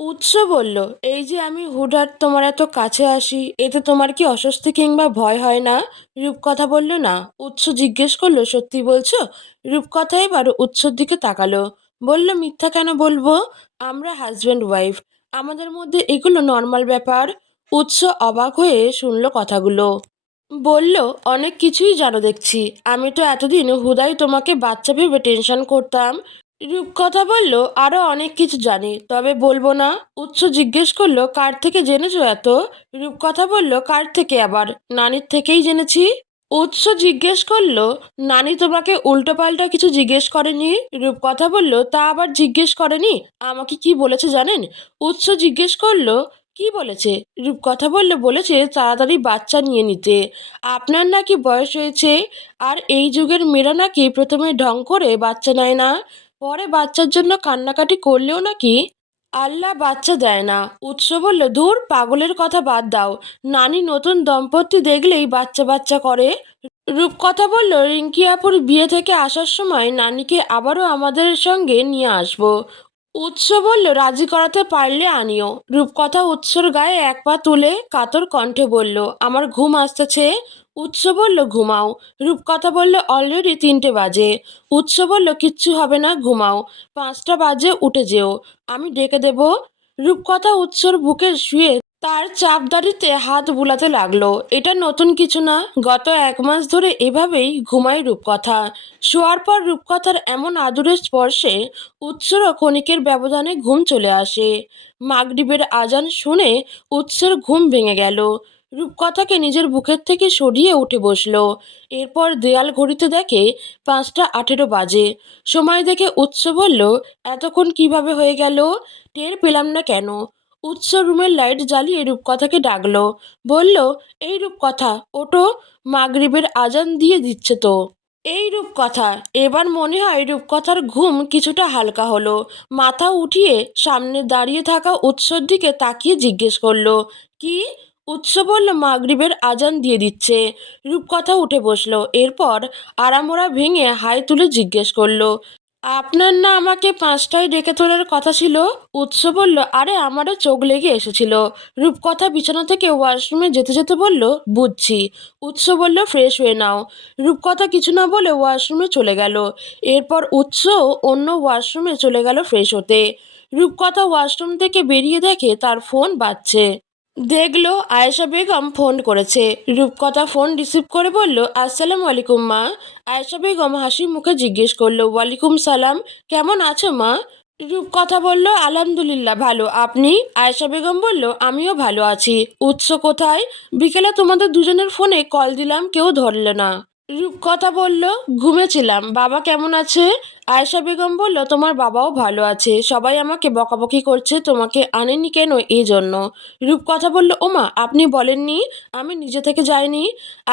উৎস বলল, এই যে আমি হুটহাট তোমার এত কাছে আসি, এতে তোমার কি অস্বস্তি কিংবা ভয় হয় না? রূপকথা বলল, না। উৎস জিজ্ঞেস করলো, সত্যি বলছো? রূপকথা এবার উৎসর দিকে তাকালো, বলল, মিথ্যা কেন বলবো? আমরা হাজব্যান্ড ওয়াইফ, আমাদের মধ্যে এগুলো নর্মাল ব্যাপার। উৎস অবাক হয়ে শুনলো কথাগুলো, বলল, অনেক কিছুই জানো দেখছি। আমি তো এতদিন হুদাই তোমাকে বাচ্চা ভেবে টেনশন করতাম। রূপকথা বলল, আরো অনেক কিছু জানি, তবে বলবো না। উৎস জিজ্ঞেস করলো, কার থেকে জেনেছো এত? রূপকথা বলল, কার থেকে আবার? নানির থেকেই জেনেছি। উৎস জিজ্ঞেস করলো, নানি তোমাকে উল্টোপাল্টা কিছু জিজ্ঞেস করেনি? রূপকথা বলল, তা আবার জিজ্ঞেস করেনি। আমাকে কি বলেছে জানেন? উৎস জিজ্ঞেস করলো, কি বলেছে? রূপকথা বলল, বলেছে তাড়াতাড়ি বাচ্চা নিয়ে নিতে। আপনার নাকি বয়স হয়েছে, আর এই যুগের মেয়েরা নাকি প্রথমে ঢং করে বাচ্চা নেয় না, পরে বাচ্চার জন্য কান্নাকাটি করলেও নাকি আল্লাহ বাচ্চা দেয় না। উৎস বলল, ধুর, পাগলের কথা বাদ দাও। নানি নতুন দম্পতি দেখলেই বাচ্চা বাচ্চা করে। রূপকথা বলল, রিঙ্কি আপুর বিয়ে থেকে আসার সময় নানিকে আবারও আমাদের সঙ্গে নিয়ে আসবো। উৎস বলল, রাজি করাতে পারলে আনিও। রূপকথা উৎসর গায়ে এক পা তুলে কাতর কণ্ঠে বলল, আমার ঘুম আসতেছে। উৎস বলল, ঘুমাও। রূপকথা বলল, অলরেডি 3টে বাজে। উৎস বলল, কিচ্ছু হবে না, ঘুমাও। 5টা বাজে উঠে যেও, আমি ডেকে দেব। রূপকথা উৎসর বুকে শুয়ে তার চাপদাড়িতে হাত বুলাতে লাগলো। এটা নতুন কিছু না, গত 1 মাস ধরে এভাবেই ঘুমায় রূপকথা। শোয়ার পর রূপকথার এমন আদুরে স্পর্শে উৎসরও ক্ষণিকের ব্যবধানে ঘুম চলে আসে। মাগরিবের আজান শুনে উৎসর ঘুম ভেঙে গেল। রূপকথাকে নিজের বুকের থেকে সরিয়ে উঠে বসলো। এরপর দেয়াল ঘড়িতে দেখে 5টা 18 বাজে। সময় দেখে উৎস বলল, এতক্ষণ কিভাবে হয়ে গেল? টের পেলাম না কেন? উৎস রুমের লাইট জ্বালিয়ে রূপকথাকে ডাকলো, বলল, এই রূপকথা, ওঠো, মাগরিবের আজান দিয়ে দিচ্ছে তো। এই রূপকথা। এবার মনে হয় রূপকথার ঘুম কিছুটা হালকা হলো। মাথা উঠিয়ে সামনে দাঁড়িয়ে থাকা উৎসর দিকে তাকিয়ে জিজ্ঞেস করলো, কি? উৎস বলল, মাগরিবের আজান দিয়ে দিচ্ছে। রূপকথা উঠে বসলো। এরপর আড়ামোড়া ভেঙে হাই তুলে জিজ্ঞেস করলো, আপনার না আমাকে 5টায় ডেকে তোলার কথা ছিল? উৎস বলল, আরে আমারও চোখ লেগে এসেছিল। রূপকথা বিছানা থেকে ওয়াশরুমে যেতে যেতে বলল, বুঝছি। উৎস বলল, ফ্রেশ হয়ে নাও। রূপকথা কিছু না বলে ওয়াশরুমে চলে গেল। এরপর উৎস অন্য ওয়াশরুমে চলে গেল ফ্রেশ হতে। রূপকথা ওয়াশরুম থেকে বেরিয়ে দেখে তার ফোন বাজছে। দেখলো আয়েশা বেগম ফোন করেছে। রূপকথা ফোন রিসিভ করে বলল, আসসালামু আলাইকুম মা। আয়েশা বেগম হাসি মুখে জিজ্ঞেস করলো, ওয়ালাইকুম সালাম, কেমন আছো মা? রূপকথা বলল, আলহামদুলিল্লাহ ভালো, আপনি? আয়েশা বেগম বলল, আমিও ভালো আছি। উৎস কোথায়? বিকেলে তোমাদের দুজনের ফোনে কল দিলাম, কেউ ধরল না। রূপকথা বলল, ঘুমেছিলাম। বাবা কেমন আছে? আয়েশা বেগম বলল, তোমার বাবাও ভালো আছে, সবাই আমাকে বকাবকি করছে তোমাকে আনেনি কেন এই জন্য। রূপকথা বলল, ওমা, আপনি বলেননি? আমি নিজে থেকে যাইনি।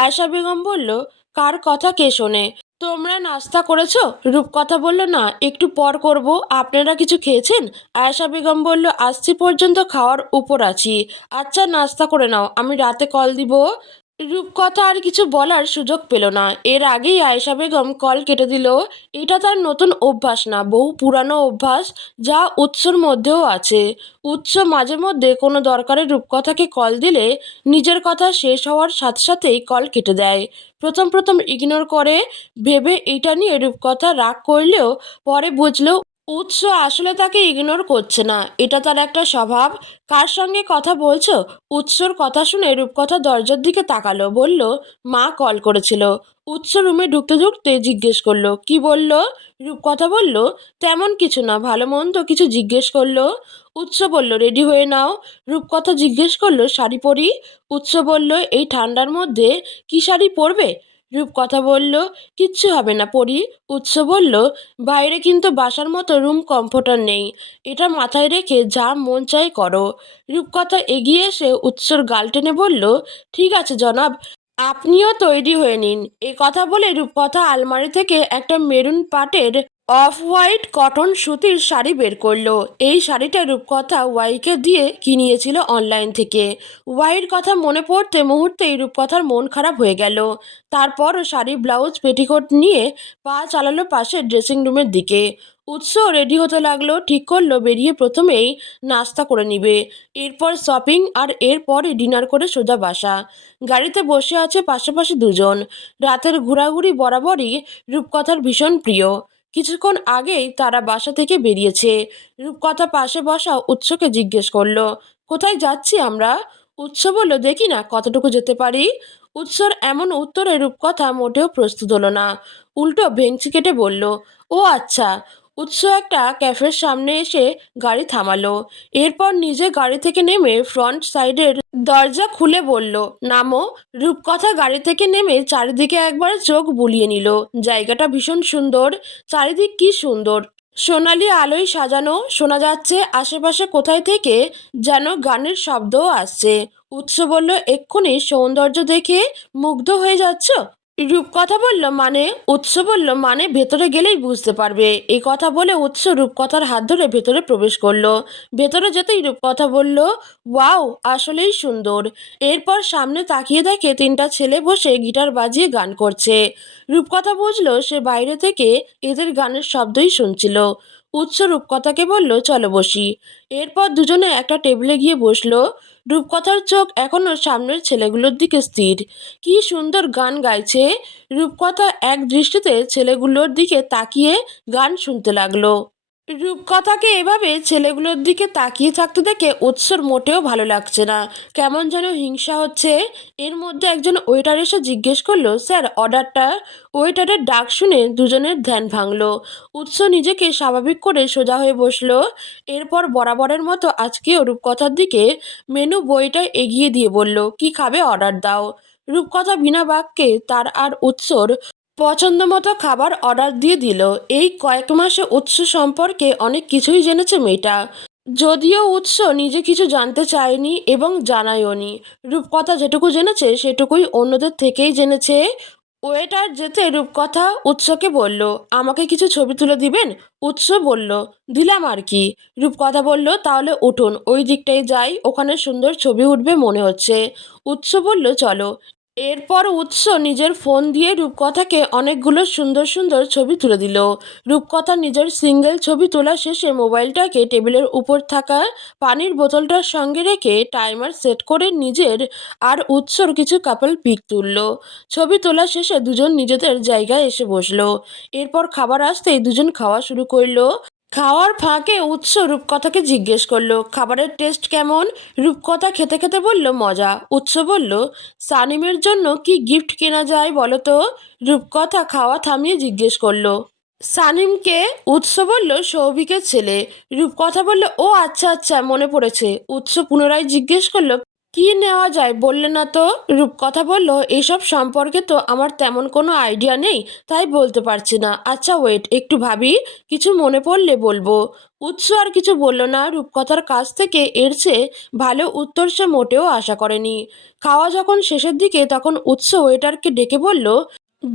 আয়েশা বেগম বলল, কার কথা কে শোনে? তোমরা নাস্তা করেছো? রূপকথা বলল, না, একটু পর করব। আপনারা কিছু খেয়েছেন? আয়েশা বেগম বলল, আসছি পর্যন্ত খাওয়ার উপর আছি। আচ্ছা, নাস্তা করে নাও, আমি রাতে কল দিব। রূপকথা আর কিছু বলার সুযোগ পেল না। এর আগেই আয়েশা বেগম কল কেটে দিল। এটা তার নতুন অভ্যাস না, বহু পুরানো অভ্যাস, যা উৎসর মধ্যেও আছে। উৎস মাঝে মধ্যে কোনো দরকারে রূপকথাকে কল দিলে নিজের কথা শেষ হওয়ার সাথে সাথেই কল কেটে দেয়। প্রথম প্রথম ইগনোর করে ভেবে এটা নিয়ে রূপকথা রাগ করলেও পরে বুঝলো উৎস আসলে তাকে ইগনোর করছে না, এটা তার একটা স্বভাব। কার সঙ্গে কথা বলছো? উৎসর কথা শুনে রূপকথা দরজার দিকে তাকালো, বলল, মা কল করেছিল। উৎস রুমে ঢুকতে ঢুকতে জিজ্ঞেস করলো, কি বলল? রূপকথা বলল, তেমন কিছু না, ভালো মন্দ কিছু জিজ্ঞেস করলো। উৎস বলল, রেডি হয়ে নাও। রূপকথা জিজ্ঞেস করলো, শাড়ি পরি? উৎস বলল, এই ঠান্ডার মধ্যে কি শাড়ি পরবে? রূপকথা বলল, কিচ্ছু হবে না, পরি। উৎস বলল, বাইরে কিন্তু বাসার মতো রুম কমফোর্টার নেই, এটা মাথায় রেখে যা মন চায় করো। রূপকথা এগিয়ে এসে উৎসর গাল টেনে বলল, ঠিক আছে জনাব, আপনিও তৈরি হয়ে নিন। এ কথা বলে রূপকথা আলমারি থেকে একটা মেরুন পাটের অফ হোয়াইট কটন সুতির শাড়ি বের করলো। এই শাড়িটা রূপকথা ওয়াইকে দিয়ে কিনিয়েছিল অনলাইন থেকে। ওয়াইয়ের কথা মনে পড়তে মুহূর্তেই রূপকথার মন খারাপ হয়ে গেল। তারপর শাড়ি ব্লাউজ পেটিকোট নিয়ে পা চালালো পাশের ড্রেসিং রুমের দিকে। উৎসও রেডি হতে লাগলো, ঠিক করলো বেরিয়ে প্রথমেই নাস্তা করে নিবে, এরপর শপিং, আর এরপরে ডিনার করে সোজা বাসা। গাড়িতে বসে আছে পাশাপাশি দুজন। রাতের ঘোরাঘুরি বরাবরই রূপকথার ভীষণ প্রিয়। কিছুক্ষণ আগেই তারা বাসা থেকে বেরিয়েছে। রূপকথা পাশে বসা উৎসকে জিজ্ঞেস করলো, কোথায় যাচ্ছি আমরা? উৎস বলল, দেখি না কতটুকু যেতে পারি। উৎসর এমন উত্তরে রূপকথা মোটেও প্রস্তুত হলো না, উল্টো ভেংচি কেটে বলল, ও আচ্ছা। উৎস একটা ক্যাফের সামনে এসে গাড়ি থামালো, এরপর নিজে গাড়ি থেকে নেমে ফ্রন্ট সাইডের দরজা খুলে বলল, নামো। রূপকথা গাড়ি থেকে নেমে চারিদিকে একবার চোখ বুলিয়ে নিল। জায়গাটা ভীষণ সুন্দর। চারিদিক কি সুন্দর, সোনালি আলোয় সাজানো, শোনা যাচ্ছে আশেপাশে কোথায় থেকে যেন গানের শব্দও আসছে। উৎস বলল, এক্ষুনি সৌন্দর্য দেখে মুগ্ধ হয়ে যাচ্ছ? রূপকথা বলল, মানে? উৎস বলল, মানে ভেতরে গেলেই বুঝতে পারবে। এই কথা বলে উৎস রূপকথার হাত ধরে ভেতরে প্রবেশ করলো। ভেতরে যেতেই রূপকথা বলল, ওয়াও, আসলেই সুন্দর। এরপর সামনে তাকিয়ে দেখে তিনটা ছেলে বসে গিটার বাজিয়ে গান করছে। রূপকথা বুঝলো সে বাইরে থেকে এদের গানের শব্দই শুনছিল। উৎস রূপকথাকে বলল, চলো বসি। এরপর দুজনে একটা টেবিলে গিয়ে বসলো। রূপকথার চোখ এখনো সামনের ছেলেগুলোর দিকে স্থির। কি সুন্দর গান গাইছে। রূপকথা এক দৃষ্টিতে ছেলেগুলোর দিকে তাকিয়ে গান শুনতে লাগলো। রূপকথাকে এভাবে ছেলেগুলোর দিকে তাকিয়ে থাকতে দেখে উৎসর মোটেও ভালো লাগছে না, কেমন যেন হিংসা হচ্ছে। এর মধ্যে একজন ওয়েটার এসে জিজ্ঞেস করলো, স্যার অর্ডারটা? ওয়েটারের ডাক শুনে দুজনের ধ্যান ভাঙলো। উৎস নিজেকে স্বাভাবিক করে সোজা হয়ে বসলো। এরপর বরাবরের মতো আজকেও রূপকথার দিকে মেনু বইটা এগিয়ে দিয়ে বলল, কি খাবে অর্ডার দাও। রূপকথা বিনা বাক্যে তার আর উৎসর পছন্দ মতো খাবার অর্ডার দিয়ে দিল। এই কয়েক মাসে উৎস সম্পর্কে অনেক কিছুই জেনেছে মেয়েটা, যদিও উৎস নিজে কিছু জানতে চায়নি এবং জানায়ওনি। রূপকথা যেটুকু জেনেছে সেটুকুই অন্যদের থেকেই জেনেছে। ওয়েটার যেতে রূপকথা উৎসকে বলল, আমাকে কিছু ছবি তুলে দিবেন? উৎস বলল, দিলাম আর কি। রূপকথা বলল, তাহলে উঠুন, ওই দিকটায় যাই, ওখানে সুন্দর ছবি উঠবে মনে হচ্ছে। উৎস বলল, চলো। এরপর উৎস নিজের ফোন দিয়ে রূপকথাকে অনেকগুলো সুন্দর সুন্দর ছবি তুলে দিল। রূপকথা নিজের সিঙ্গেল ছবি তোলা শেষে মোবাইলটাকে টেবিলের উপর থাকা পানির বোতলটার সঙ্গে রেখে টাইমার সেট করে নিজের আর উৎসর কিছু কাপল পিক তুলল। ছবি তোলা শেষে দুজন নিজেদের জায়গায় এসে বসলো। এরপর খাবার আসতেই দুজন খাওয়া শুরু করলো। খাওয়ার ফাঁকে উৎস রূপকথাকে জিজ্ঞেস করলো, খাবারের টেস্ট কেমন? রূপকথা খেতে খেতে বলল, মজা। উৎস বলল, সানিমের জন্য কি গিফট কেনা যায় বলো তো? রূপকথা খাওয়া থামিয়ে জিজ্ঞেস করলো, সানিমকে? উৎস বলল, সৌভিকের ছেলে। রূপকথা বলল, ও আচ্ছা আচ্ছা, মনে পড়েছে। উৎস পুনরায় জিজ্ঞেস করলো, কি নেওয়া যায় বললে না তো? রূপকথা বলল, এসব সম্পর্কে তো আমার তেমন কোনো আইডিয়া নেই, তাই বলতে পারছি না। আচ্ছা ওয়েট, একটু ভাবি, কিছু মনে পড়লে বলবো। উৎস আর কিছু বলল না। রূপকথার কাছ থেকে এর চেয়ে ভালো উত্তর সে মোটেও আশা করেনি। খাওয়া যখন শেষের দিকে তখন উৎস ওয়েটারকে ডেকে বলল,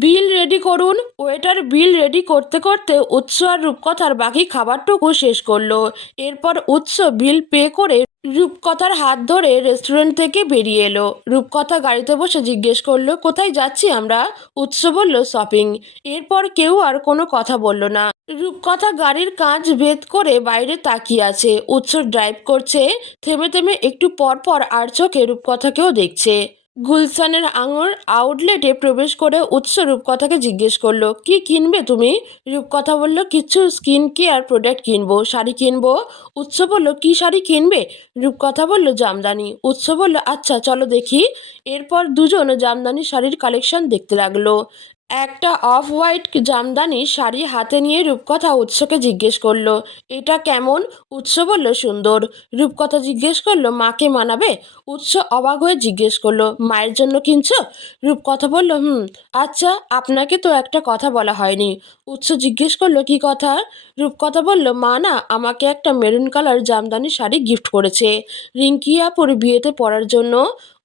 বিল রেডি করুন। ওয়েটার বিল রেডি করতে করতে উৎস আর রূপকথার বাকি খাবারটুকু শেষ করলো। এরপর উৎস বিল পে করে রূপকথার হাত ধরে রেস্টুরেন্ট থেকে বেরিয়ে এলো। রূপকথা গাড়িতে বসে জিজ্ঞেস করলো, কোথায় যাচ্ছি আমরা? উৎস বলল, শপিং। এরপর কেউ আর কোনো কথা বলল না। রূপকথা গাড়ির কাঁচ ভেদ করে বাইরে তাকিয়ে আছে। উৎস ড্রাইভ করছে, থেমে থেমে একটু পর পর আর চোখে রূপকথাকেও দেখছে। গুলশানের আঙুর আউটলেটে প্রবেশ করে উৎস রূপকথাকে জিজ্ঞেস করলো, কি কিনবে তুমি? রূপকথা বলল, কিছু স্কিন কেয়ার প্রোডাক্ট কিনবো, শাড়ি কিনবো। উৎস বলল, কি শাড়ি কিনবে? রূপকথা বলল, জামদানি। উৎস বলল, আচ্ছা চলো দেখি। এরপর দুজন জামদানি শাড়ির কালেকশন দেখতে লাগলো। একটা অফ হোয়াইট জামদানি শাড়ি হাতে নিয়ে রূপকথা উৎসকে জিজ্ঞেস করলো, এটা কেমন? উৎস বলল, সুন্দর। রূপকথা জিজ্ঞেস করলো, মাকে মানাবে? উৎস অবাক হয়ে জিজ্ঞেস করলো, মায়ের জন্য কিনছো? রূপকথা বলল, হুম। আচ্ছা, আপনাকে তো একটা কথা বলা হয়নি। উৎস জিজ্ঞেস করলো, কি কথা? রূপকথা বলল, মা না আমাকে একটা maroon colour Jamdani sari gift করেছে রিঙ্কি আপুর বিয়েতে পরার জন্য।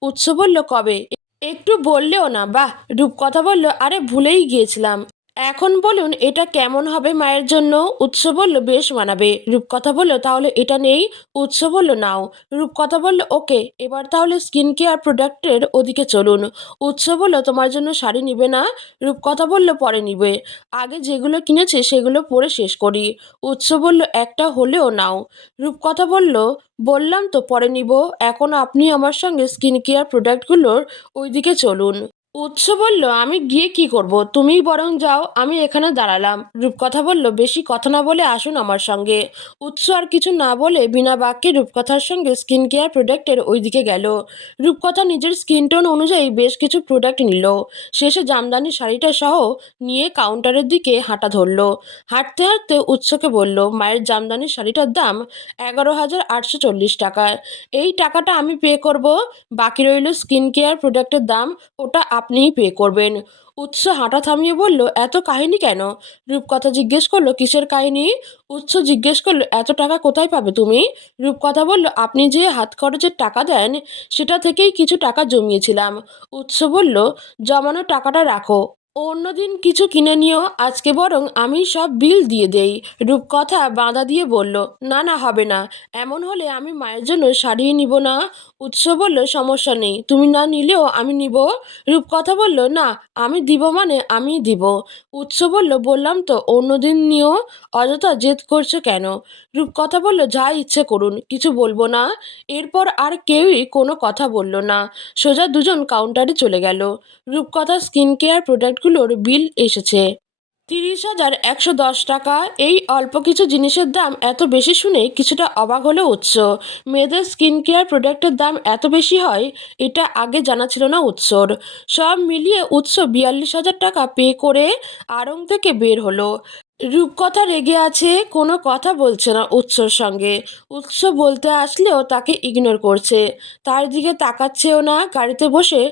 উৎস বলল, কবে? একটু বললেও না। বাহ। রূপকথা বলল, আরে ভুলেই গিয়েছিলাম, এখন বলুন এটা কেমন হবে মায়ের জন্য? উৎস বলল বেশ মানাবে। রূপকথা বলল তাহলে এটা নেই। উৎস বলল নাও। রূপকথা বলল ওকে, এবার তাহলে স্কিন কেয়ার প্রোডাক্টের ওদিকে চলুন। উৎস বলল তোমার জন্য শাড়ি নিবে না? রূপকথা বলল পরে নিবে, আগে যেগুলো কিনেছে সেগুলো পরে শেষ করি। উৎস বলল একটা হলেও নাও। রূপকথা বলল বললাম তো পরে নিব, এখন আপনি আমার সঙ্গে স্কিন কেয়ার প্রোডাক্টগুলোর ওইদিকে চলুন। উৎস বলল আমি গিয়ে কি করব, তুমিই বরং যাও, আমি এখানে দাঁড়ালাম। রূপকথা বলল বেশি কথা না বলে আসুন আমার সঙ্গে। উৎস আর কিছু না বলে বিনা বাক্যে রূপকথার সঙ্গে স্কিন কেয়ার প্রোডাক্টের ওইদিকে গেল। রূপকথা নিজের স্কিন টোন অনুযায়ী বেশ কিছু প্রোডাক্ট নিল। শেষে জামদানি শাড়িটা সহ নিয়ে কাউন্টারের দিকে হাঁটা ধরল। হাঁটতে হাঁটতে উৎসকে বলল মায়ের জামদানি শাড়িটার দাম 11,840 টাকা। এই টাকাটা আমি পে করব, বাকি রইল স্কিন কেয়ার প্রোডাক্টের দাম, ওটা আপনিই পে করবেন। উৎস হাঁটা থামিয়ে বলল এত কাহিনী কেন? রূপকথা জিজ্ঞেস করলো কিসের কাহিনী? উৎস জিজ্ঞেস করলো এত টাকা কোথায় পাবে তুমি? রূপকথা বলল আপনি যে হাত খরচের টাকা দেন সেটা থেকেই কিছু টাকা জমিয়েছিলাম। উৎস বলল জমানো টাকাটা রাখো, অন্যদিন কিছু কিনে নিও, আজকে বরং আমি সব বিল দিয়ে দেই। রূপকথা বাধা দিয়ে বলল না না হবে না, এমন হলে আমি মায়ের জন্য শাড়ি নিব না। উৎস বলল সমস্যা নেই, তুমি না নিলেও আমি নিব। রূপকথা বলল না, আমি দিব মানে আমি দিব। উৎস বলল বললাম তো অন্যদিন নিও, অযথা জেদ করছো কেন? রূপকথা বলল যা ইচ্ছে করুন, কিছু বলবো না। এরপর আর কেউই কোনো কথা বলল না, সোজা দুজন কাউন্টারে চলে গেল। রূপকথা স্কিন কেয়ার প্রোডাক্টগুলোর বিল এসেছে 30,110 টাকা। এই অল্প কিছু জিনিসের দাম এত বেশি শুনে কিছুটা অবাক হলো উৎস। মেয়েদের স্কিন কেয়ার প্রোডাক্টের দাম এত বেশি হয় এটা আগে জানা ছিল না উৎসর। সব মিলিয়ে উৎস 42,000 টাকা পে করে আড়ং থেকে বের হলো। রূপকথা রেগে আছে, কোনো কথা বলছে না উৎসর সঙ্গে। উৎস বলতে আসলেও তাকে ইগনোর করছে, তার দিকে তাকাচ্ছেও না। গাড়িতে বসে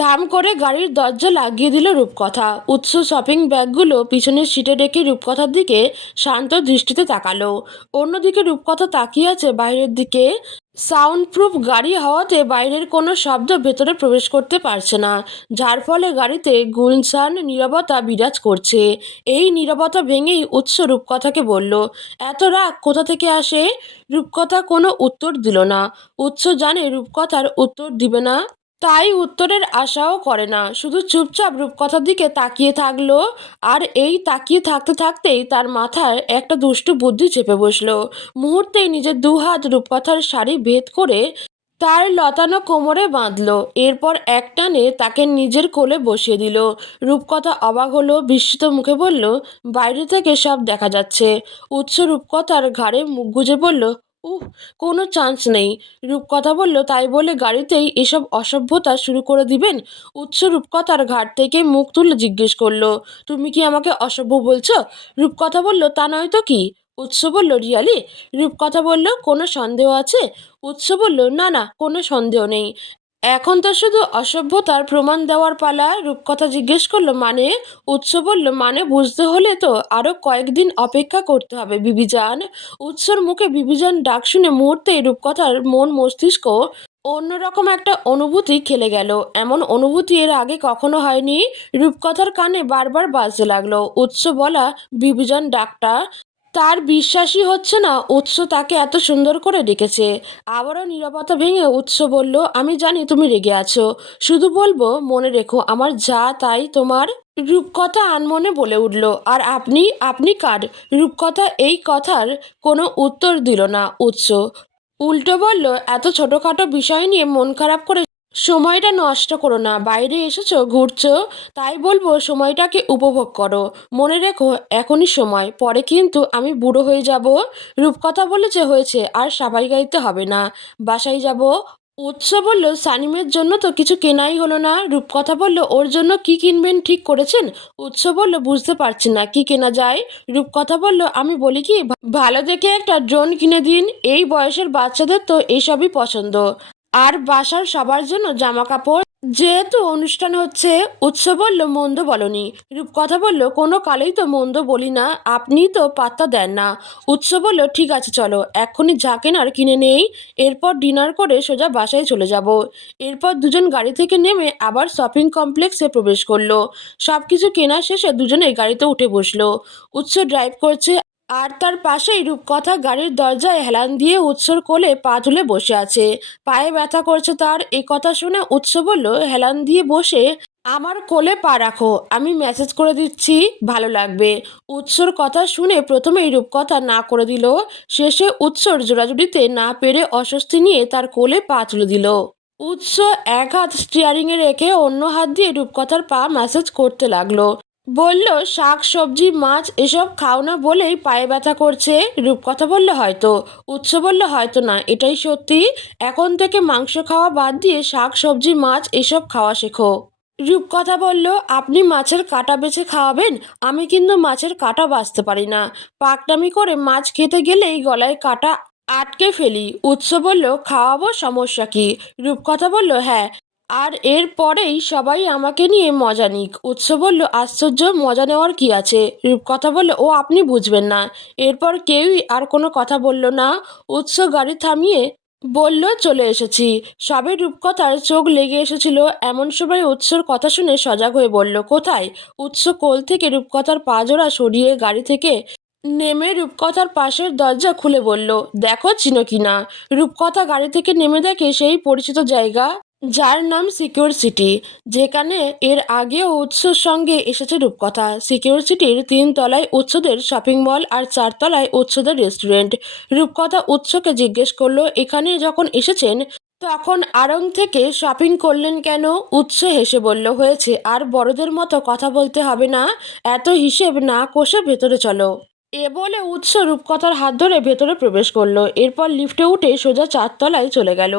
ধাম করে গাড়ির দরজা লাগিয়ে দিল রূপকথা। উৎস শপিং ব্যাগগুলো পিছনের সিটে রেখে রূপকথার দিকে শান্ত দৃষ্টিতে তাকালো। অন্যদিকে রূপকথা তাকিয়ে আছে বাইরের দিকে। সাউন্ড প্রুফ গাড়ি হওয়াতে বাইরের কোনো শব্দ ভেতরে প্রবেশ করতে পারছে না, যার ফলে গাড়িতে গুলশান নীরবতা বিরাজ করছে। এই নীরবতা ভেঙেই উৎস রূপকথাকে বলল এত রাগ কোথা থেকে আসে? রূপকথা কোনো উত্তর দিল না। উৎস জানে রূপকথার উত্তর দিবে না, তাই উত্তরের আশাও করে না, শুধু চুপচাপ রূপকথার দিকে তাকিয়ে থাকলো। আর এই তাকিয়ে থাকতে থাকতেই তার মাথায় একটা দুষ্টু বুদ্ধি চেপে বসলো। মুহূর্তেই নিজের দুহাত রূপকথার শাড়ি ভেদ করে তার লতানো কোমরে বাঁধলো। এরপর এক টানে তাকে নিজের কোলে বসিয়ে দিল। রূপকথা অবাক হলো, বিস্মিত মুখে বলল বাইরে থেকে সব দেখা যাচ্ছে। উৎস রূপকথার ঘাড়ে মুখ গুজে বলল উহ, কোনো চান্স নেই। রূপকথা বলল তাই বলে গাড়িতেই এসব অসভ্যতা শুরু করে দিবেন? উৎস রূপকথার ঘাট থেকে মুখ তুলে জিজ্ঞেস করলো তুমি কি আমাকে অসভ্য বলছো? রূপকথা বলল তা নয় তো কি। উৎস বলল রিয়ালি? রূপকথা বলল কোনো সন্দেহ আছে? উৎস বলল না না, কোনো সন্দেহ নেই, এখন তো শুধু অসভ্যতার প্রমাণ দেওয়ার পালা। রূপকথা জিজ্ঞেস করলো মানে? উৎস বলল মানে বুঝতে হলে তো আরো কয়েকদিন অপেক্ষা করতে হবে বিবিজান। উৎসর মুখে বিবিজান ডাক শুনে মুহূর্তেই রূপকথার মন মস্তিষ্ক অন্যরকম একটা অনুভূতি খেলে গেল। এমন অনুভূতি এর আগে কখনো হয়নি। রূপকথার কানে বারবার বাজতে লাগলো উৎস বলা বিবিজান ডাকটা। তার বিশ্বাসই হচ্ছে না উৎস তাকে এত সুন্দর করে ডেকেছে। আবারও নীরবতা ভেঙে উৎস বলল আমি জানি তুমি রেগে আছো, শুধু বলবো মনে রেখো আমার যা তাই তোমার। রূপকথা আনমনে বলে উঠল আর আপনি আপনি কার? রূপকথা এই কথার কোনো উত্তর দিল না উৎস, উল্টো বলল এত ছোটখাটো বিষয় নিয়ে মন খারাপ করে সময়টা নষ্ট করো না, বাইরে এসেছো ঘুরছো, তাই বলবো সময়টাকে উপভোগ করো। মনে রেখো এখনই সময়, পরে কিন্তু আমি বুড়ো হয়ে যাব। রূপকথা বলেছে হয়েছে, আর সাবাই গাইতে হবে না, বাসায় যাব। উৎস বলল সানিমের জন্য তো কিছু কেনাই হলো না। রূপকথা বলল ওর জন্য কি কিনবেন ঠিক করেছেন? উৎস বলল বুঝতে পারছি না কি কেনা যায়। রূপকথা বলল আমি বলি কি ভালো দেখে একটা ড্রোন কিনে দিন, এই বয়সের বাচ্চাদের তো এইসবই পছন্দ। আর বাসার সবার জন্য জামা কাপড় যেহেতু অনুষ্ঠান হচ্ছে, উৎস বলল মন্দ বলনি। রূপকথা বলল কোনো কালেই তো মন্দ বলি না, আপনিই তো পাত্তা দেন না। উৎস বলল ঠিক আছে চলো, এক্ষুনি যা কেনার কিনে নেই, এরপর ডিনার করে সোজা বাসায় চলে যাব। এরপর দুজন গাড়ি থেকে নেমে আবার শপিং কমপ্লেক্সে প্রবেশ করলো। সব কিছু কেনা শেষে দুজনে গাড়িতে উঠে বসলো। উৎস ড্রাইভ করছে, আর তার পাশেই রূপকথা গাড়ির দরজায় হেলান দিয়ে উৎসর কোলে পা তুলে বসে আছে। পায়ে ব্যথা করছে তার। এই কথা শুনে উৎস বলল, হেলান দিয়ে বসে আমার কোলে পা রাখো, আমি মেসেজ করে দিচ্ছি, ভালো লাগবে। উৎসর কথা শুনে প্রথমেই রূপকথা না করে দিল, শেষে উৎসর জোড়াজুড়িতে না পেরে অস্বস্তি নিয়ে তার কোলে পা তুলে দিল। উৎস এক হাত স্টিয়ারিংয়ে রেখে অন্য হাত দিয়ে রূপকথার পা ম্যাসেজ করতে লাগলো। বলল, শাক সবজি মাছ এসব খাও না বলেই পায়ে ব্যথা করছে। রূপকথা বলল হয়তো। উৎস বলল হয়তো না, এটাই সত্যি। এখন থেকে মাংস খাওয়া বাদ দিয়ে শাক সবজি মাছ এসব খাওয়া শেখো। রূপকথা বলল, আপনি মাছের কাঁটা বেছে খাওয়াবেন? আমি কিন্তু মাছের কাঁটা বাছতে পারি না। পাকনামি করে মাছ খেতে গেলেই গলায় কাঁটা আটকে ফেলি। উৎস বলল, খাওয়াবো, সমস্যা কি? রূপকথা বলল, হ্যাঁ, আর এর পরেই সবাই আমাকে নিয়ে মজা নিক। উৎস বলল, আশ্চর্য, মজা নেওয়ার কি আছে? রূপকথা বলল, ও আপনি বুঝবেন না। এরপর কেউই আর কোনো কথা বলল না। উৎস গাড়ি থামিয়ে বলল, চলে এসেছি। সবে রূপকথার চোখ লেগে এসেছিল, এমন সময় উৎসর কথা শুনে সজাগ হয়ে বলল, কোথায়? উৎস কোল থেকে রূপকথার পা জোড়া সরিয়ে গাড়ি থেকে নেমে রূপকথার পাশের দরজা খুলে বলল, দেখো চিনো কিনা। রূপকথা গাড়ি থেকে নেমে দেখে সেই পরিচিত জায়গা, যার নাম সিকিউর সিটি, যেখানে এর আগেও উৎসর সঙ্গে এসেছে রূপকথা। সিকিউর সিটির 3 তলায় উৎসদের শপিং মল আর 4 তলায় উৎসদের রেস্টুরেন্ট। রূপকথা উৎসকে জিজ্ঞেস করলো, এখানে যখন এসেছেন তখন আড়ং থেকে শপিং করলেন কেন? উৎস হেসে বলল, হয়েছে, আর বড়দের মতো কথা বলতে হবে না, এত হিসেব না কষে ভেতরে চলো। এ বলে উৎস রূপকথার হাত ধরে ভেতরে প্রবেশ করলো। এরপর লিফটে উঠে সোজা 4 তলায় চলে গেল।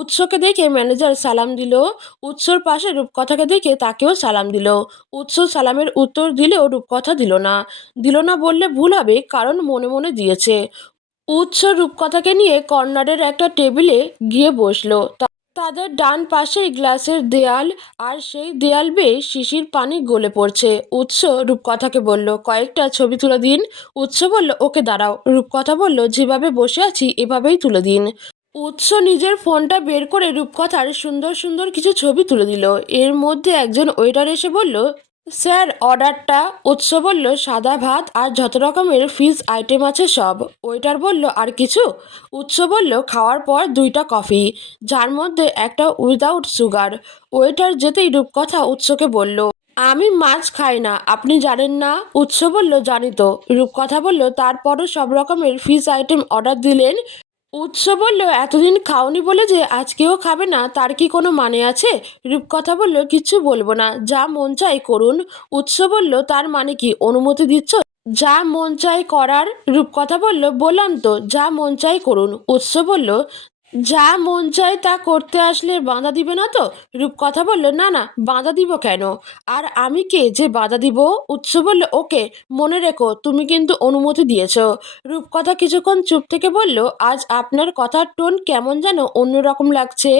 উৎসকে দেখে ম্যানেজার সালাম দিল। উৎসর পাশে রূপকথাকে দেখে তাকেও সালাম দিল। উৎস সালামের উত্তর দিলেও রূপকথা দিল না বললে ভুল হবে, কারণ মনে মনে দিয়েছে। উৎস রূপকথাকে নিয়ে কর্নারের একটা টেবিলে গিয়ে বসলো। তাদের ডান পাশেই গ্লাসের দেয়াল, আর সেই দেয়াল বেয়ে শিশির পানি গলে পড়ছে। উৎস রূপকথাকে বলল, কয়েকটা ছবি তুলে দিন। উৎস বলল, ওকে দাঁড়াও। রূপকথা বলল, যেভাবে বসে আছি এভাবেই তুলে দিন। উৎস নিজের ফোনটা বের করে রূপকথার সুন্দর সুন্দর কিছু ছবি তুলে দিল। এর মধ্যে একজন ওয়েটার এসে বলল, স্যার, অর্ডারটা। উৎস বলল, সাদা ভাত আর যত রকমের ফিশ আইটেম আছে সব। ওয়েটার বলল, আর কিছু? উৎস বলল, খাওয়ার পর 2টা কফি, যার মধ্যে একটা উইদাউট সুগার। ওয়েটার যেতেই রূপকথা উৎসকে বলল, আমি মাছ খাই না, আপনি জানেন না? উৎস বলল, জানি তো। রূপকথা বলল, তারপরও সব রকমের ফিশ আইটেম অর্ডার দিলেন। উৎস বলল, এতদিন খাওনি বলে যে আজকেও খাবে না তার কি কোনো মানে আছে? রূপকথা বলল, কিচ্ছু বলবো না, যা মন চাই করুন। উৎস বলল, তার মানে কি, অনুমতি দিচ্ছ যা মন চাই করার? রূপকথা বলল, বললাম তো, যা মন চাই করুন। উৎস বলল, যা মন চায় তা করতে আসলে বাধা দিবে না তো? রূপকথা বলল, না না, বাধা দিব কেন? আর আমি কে যে বাধা দিব? উৎস বলল, ওকে, মনে রেখো তুমি কিন্তু অনুমতি দিয়েছ। রূপকথা কিছুক্ষণ চুপ থেকে বলল, আজ আপনার কথার টোন কেমন যেন অন্যরকম লাগছে।